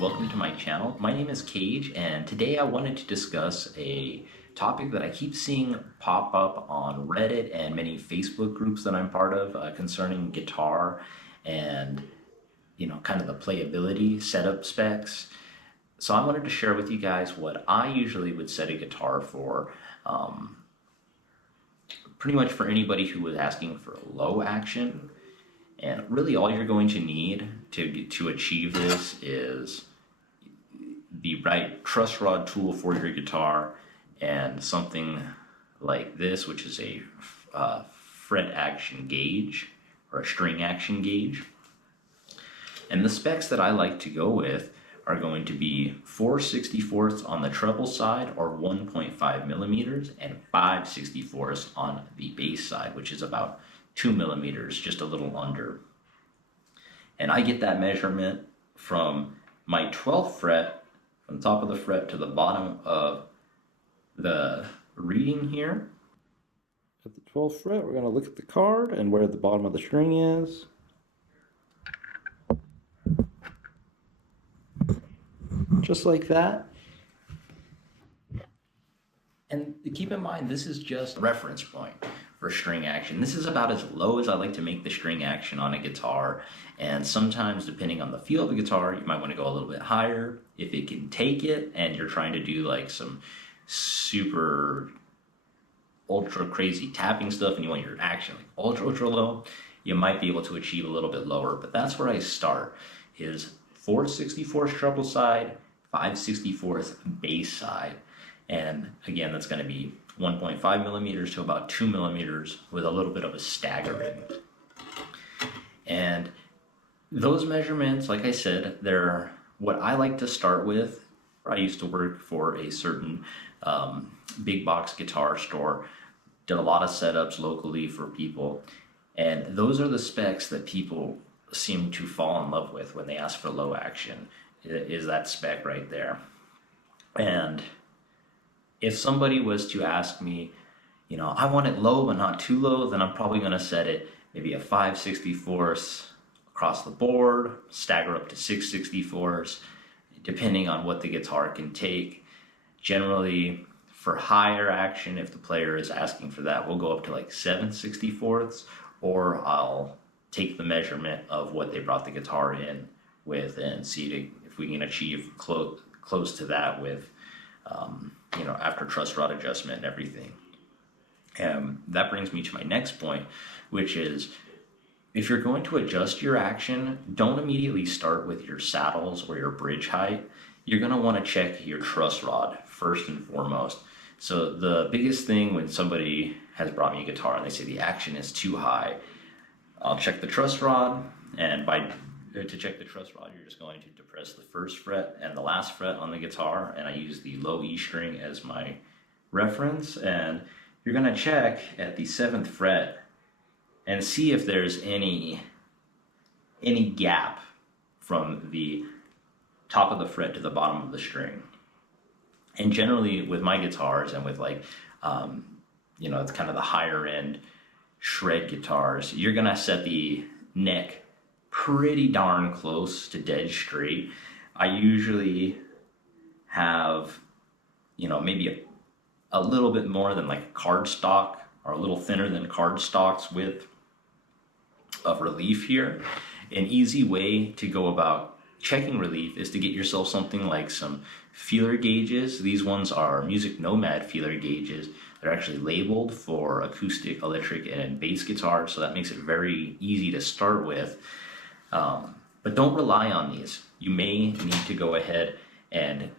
welcome to my channel. My name is Cage, and today I wanted to discuss a topic that I keep seeing pop up on Reddit and many Facebook groups that I'm part of concerning guitar and kind of the playability setup specs. So I wanted to share with you guys what I usually would set a guitar for. Pretty much for anybody who was asking for low action. And really all you're going to need to achieve this is the right truss rod tool for your guitar and something like this, which is a fret action gauge or a string action gauge. And the specs that I like to go with are going to be 4/64 on the treble side, or 1.5 millimeters, and 5/64 on the bass side, which is about 2 millimeters, just a little under. And I get that measurement from my 12th fret, from the top of the fret to the bottom of the reading here. At the 12th fret, we're going to look at the card and where the bottom of the string is. Just like that. And keep in mind, this is just a reference point for string action. This is about as low as I like to make the string action on a guitar. And sometimes, depending on the feel of the guitar, you might want to go a little bit higher if it can take it and you're trying to do like some super ultra crazy tapping stuff and you want your action like ultra low, you might be able to achieve a little bit lower. But that's where I start, is 4/64 treble side, 5/64 bass side. And again, that's going to be 1.5 millimeters to about 2 millimeters with a little bit of a staggering. And those measurements, like I said, they're what I like to start with. I used to work for a certain big box guitar store, did a lot of setups locally for people. And those are the specs that people seem to fall in love with when they ask for low action, is that spec right there. And if somebody was to ask me, I want it low but not too low, then I'm probably going to set it maybe a 5/64 across the board, stagger up to 6/64, depending on what the guitar can take. Generally, for higher action, if the player is asking for that, we'll go up to like 7/64, or I'll take the measurement of what they brought the guitar in with and see if we can achieve close to that with after truss rod adjustment and everything. That brings me to my next point, which is, if you're going to adjust your action, don't immediately start with your saddles or your bridge height. You're going to want to check your truss rod first and foremost. So the biggest thing when somebody has brought me a guitar and they say the action is too high, I'll check the truss rod, and to check the truss rod, you're just going to depress the first fret and the last fret on the guitar, and I use the low E string as my reference. And you're going to check at the 7th fret and see if there's any gap from the top of the fret to the bottom of the string. And generally with my guitars and with it's kind of the higher end shred guitars, you're going to set the neck pretty darn close to dead straight. I usually have, maybe a little bit more than like cardstock, or a little thinner than cardstock's width of relief here. An easy way to go about checking relief is to get yourself something like some feeler gauges. These ones are Music Nomad feeler gauges. They're actually labeled for acoustic, electric, and bass guitar, so that makes it very easy to start with. But don't rely on these. You may need to go ahead and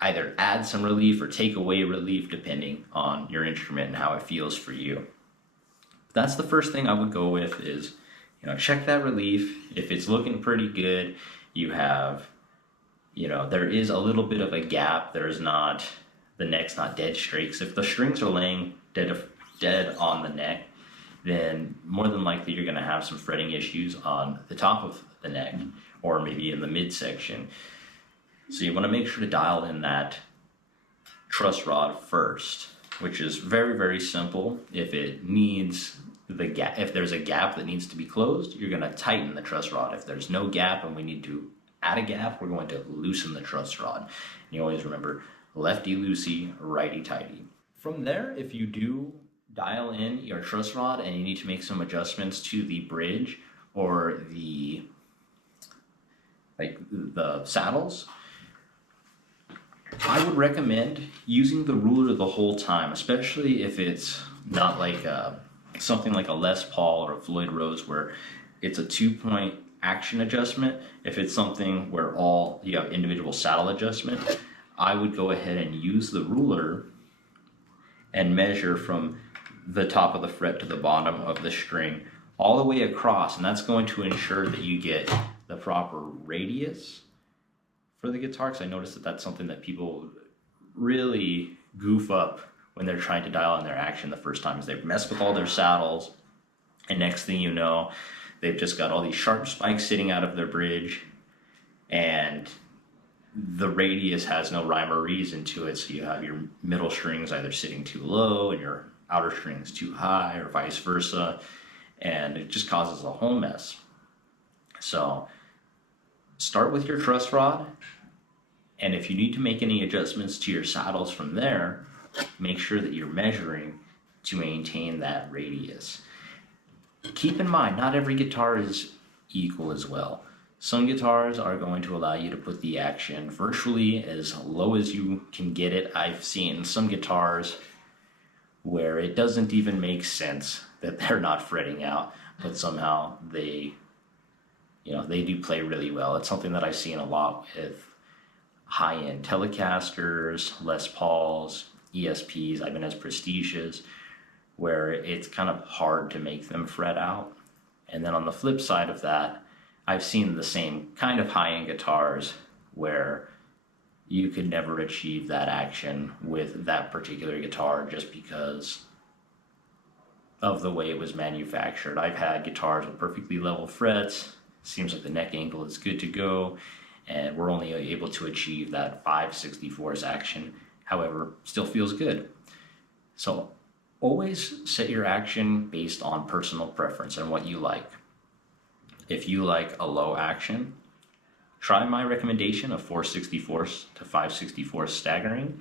either add some relief or take away relief depending on your instrument and how it feels for you. That's the first thing I would go with, is check that relief. If it's looking pretty good, you have there is a little bit of a gap. The neck's not dead straight. So if the strings are laying dead on the neck, then more than likely you're going to have some fretting issues on the top of the neck, or maybe in the midsection. So you want to make sure to dial in that truss rod first, which is very, very simple. If there's a gap that needs to be closed, you're going to tighten the truss rod. If there's no gap and we need to at a gap, we're going to loosen the truss rod. And you always remember lefty loosey, righty tighty. From there, if you do dial in your truss rod and you need to make some adjustments to the bridge or the saddles, I would recommend using the ruler the whole time, especially if it's not like something like a Les Paul or a Floyd Rose where it's a 2-point action adjustment. If it's something where you have individual saddle adjustment, I would go ahead and use the ruler and measure from the top of the fret to the bottom of the string all the way across, and that's going to ensure that you get the proper radius for the guitar, because I noticed that that's something that people really goof up when they're trying to dial in their action the first time, is they mess with all their saddles, and next thing you know, they've just got all these sharp spikes sitting out of their bridge, and the radius has no rhyme or reason to it. So you have your middle strings either sitting too low and your outer strings too high, or vice versa, and it just causes a whole mess. So start with your truss rod, and if you need to make any adjustments to your saddles from there, make sure that you're measuring to maintain that radius. Keep in mind, not every guitar is equal as well. Some guitars are going to allow you to put the action virtually as low as you can get it. I've seen some guitars where it doesn't even make sense that they're not fretting out, but somehow they do play really well. It's something that I've seen a lot with high-end Telecasters, Les Pauls, ESPs, Ibanez Prestiges, where it's kind of hard to make them fret out. And then on the flip side of that, I've seen the same kind of high-end guitars where you could never achieve that action with that particular guitar just because of the way it was manufactured. I've had guitars with perfectly level frets, seems like the neck angle is good to go, and we're only able to achieve that 5/64 action. However, still feels good. So always set your action based on personal preference and what you like. If you like a low action, try my recommendation of 4/64 to 5/64 staggering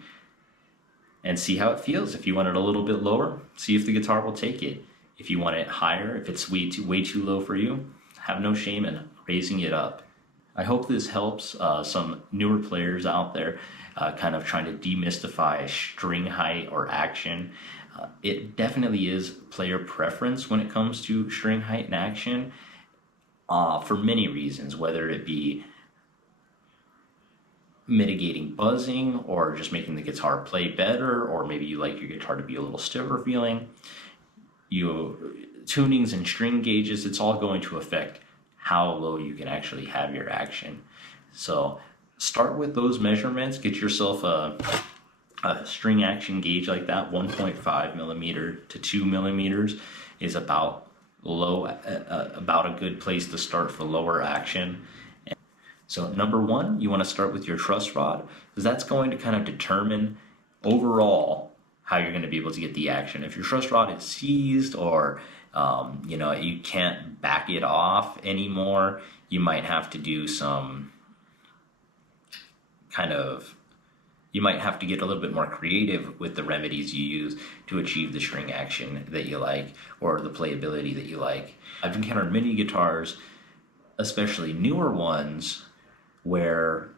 and see how it feels. If you want it a little bit lower, see if the guitar will take it. If you want it higher, if it's way too low for you, have no shame in raising it up. I hope this helps some newer players out there kind of trying to demystify string height or action. It definitely is player preference when it comes to string height and action for many reasons, whether it be mitigating buzzing or just making the guitar play better, or maybe you like your guitar to be a little stiffer feeling. Tunings and string gauges, it's all going to affect how low you can actually have your action. So start with those measurements, get yourself a string action gauge like that. 1.5 millimeter to 2 millimeters is about a good place to start for lower action. So number one, you want to start with your truss rod, because that's going to kind of determine overall how you're going to be able to get the action. If your truss rod is seized, or you can't back it off anymore, you might have to do some you might have to get a little bit more creative with the remedies you use to achieve the string action that you like, or the playability that you like. I've encountered many guitars, especially newer ones, where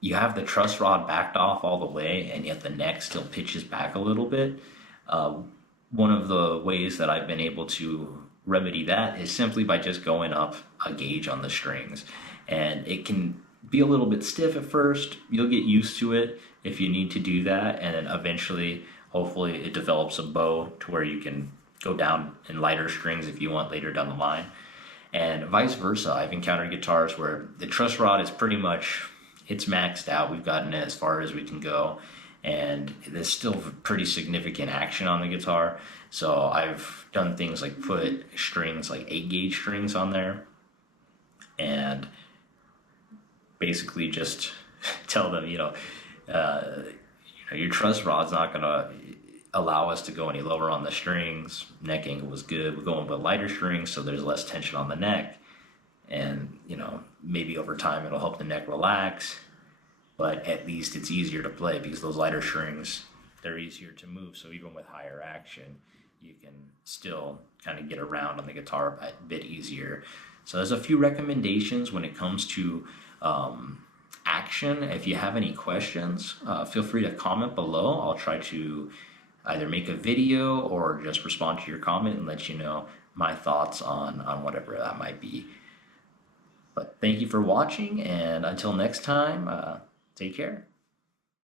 you have the truss rod backed off all the way and yet the neck still pitches back a little bit. One of the ways that I've been able to remedy that is simply by just going up a gauge on the strings. And it can be a little bit stiff at first. You'll get used to it if you need to do that, and then eventually, hopefully, it develops a bow to where you can go down in lighter strings if you want later down the line. And vice versa, I've encountered guitars where the truss rod is pretty much, it's maxed out. We've gotten it as far as we can go, and there's still pretty significant action on the guitar. So I've done things like put strings, like 8-gauge strings on there, and basically just tell them, your truss rod's not going to allow us to go any lower on the strings. Neck angle was good. We're going with lighter strings, so there's less tension on the neck. And, maybe over time it'll help the neck relax, but at least it's easier to play because those lighter strings, they're easier to move. So even with higher action, you can still kind of get around on the guitar a bit easier. So there's a few recommendations when it comes to action. If you have any questions, feel free to comment below. I'll try to either make a video or just respond to your comment and let you know my thoughts on whatever that might be. But thank you for watching, and until next time, take care.